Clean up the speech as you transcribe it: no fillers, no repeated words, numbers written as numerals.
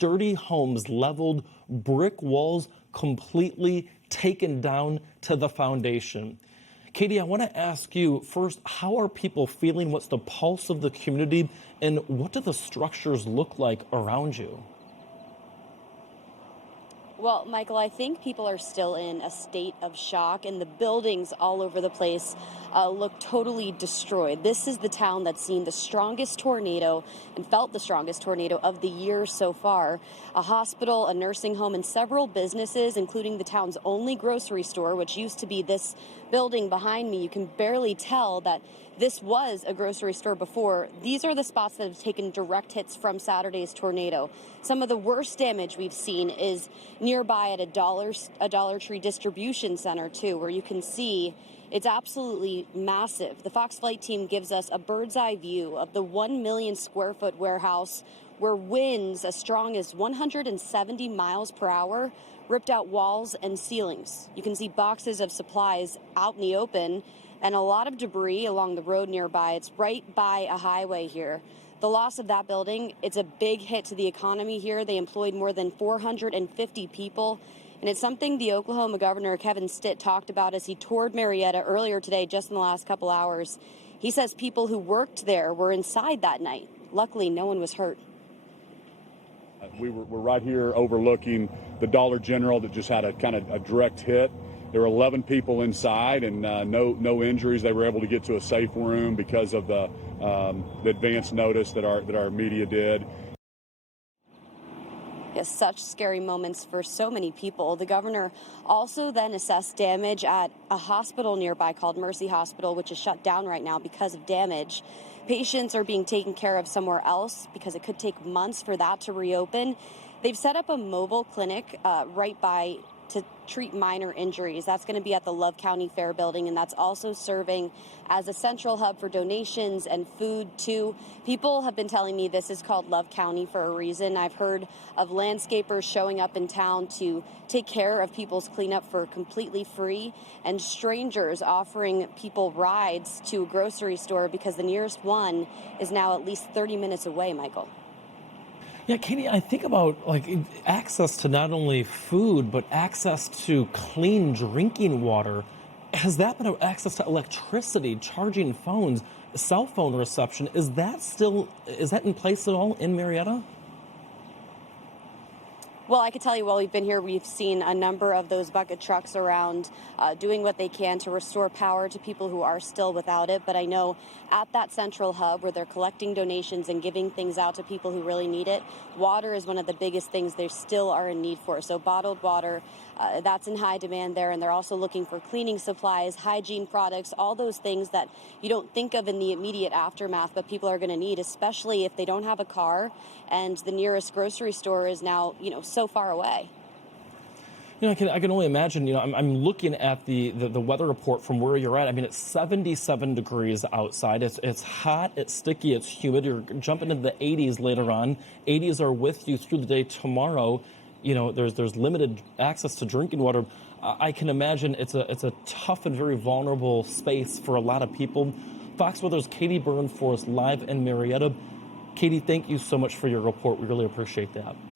sturdy homes leveled, brick walls completely taken down to the foundation. Katie, I want to ask you first, how are people feeling? What's the pulse of the community? And what do the structures look like around you? Well, Michael, I think people are still in a state of shock, and the buildings all over the place look totally destroyed. This is the town that's seen the strongest tornado and felt the strongest tornado of the year so far. A hospital, a nursing home, and several businesses, including the town's only grocery store, which used to be this building behind me. You can barely tell that this was a grocery store before. These are the spots that have taken direct hits from Saturday's tornado. Some of the worst damage we've seen is nearby at a Dollar Tree distribution center, too, where you can see it's absolutely massive. The Fox Flight team gives us a bird's eye view of the 1 million square foot warehouse where winds as strong as 170 miles per hour ripped out walls and ceilings. You can see boxes of supplies out in the open and a lot of debris along the road nearby. It's right by a highway here. The loss of that building, it's a big hit to the economy here. They employed more than 450 people. And it's something the Oklahoma Governor Kevin Stitt talked about as he toured Marietta earlier today, just in the last couple hours. He says people who worked there were inside that night. Luckily, no one was hurt. We're right here overlooking the Dollar General that just had a kind of a direct hit. There were 11 people inside and no injuries. They were able to get to a safe room because of the advance notice that our media did. Yes, such scary moments for so many people. The governor also then assessed damage at a hospital nearby called Mercy Hospital, which is shut down right now because of damage. Patients are being taken care of somewhere else because it could take months for that to reopen. They've set up a mobile clinic right by to treat minor injuries. That's going to be at the Love County Fair building, and that's also serving as a central hub for donations and food, too. People have been telling me this is called Love County for a reason. I've heard of landscapers showing up in town to take care of people's cleanup for completely free, and strangers offering people rides to a grocery store because the nearest one is now at least 30 minutes away, Michael. Yeah, Katie, I think about like access to not only food, but access to clean drinking water. Has that been access to electricity, charging phones, cell phone reception? Is that in place at all in Marietta? Well, I can tell you while we've been here, we've seen a number of those bucket trucks around doing what they can to restore power to people who are still without it. But I know at that central hub where they're collecting donations and giving things out to people who really need it, water is one of the biggest things they still are in need for. So bottled water, that's in high demand there. And they're also looking for cleaning supplies, hygiene products, all those things that you don't think of in the immediate aftermath, but people are going to need, especially if they don't have a car and the nearest grocery store is now, so far away. I can only imagine, I'm looking at the weather report from where you're at. I mean, it's 77 degrees outside. It's hot, it's sticky, it's humid. You're jumping into the 80s later on. 80s are with you through the day tomorrow. There's limited access to drinking water. I can imagine it's a tough and very vulnerable space for a lot of people. Fox Weather's Katie Byrne for us live in Marietta. Katie, thank you so much for your report. We really appreciate that.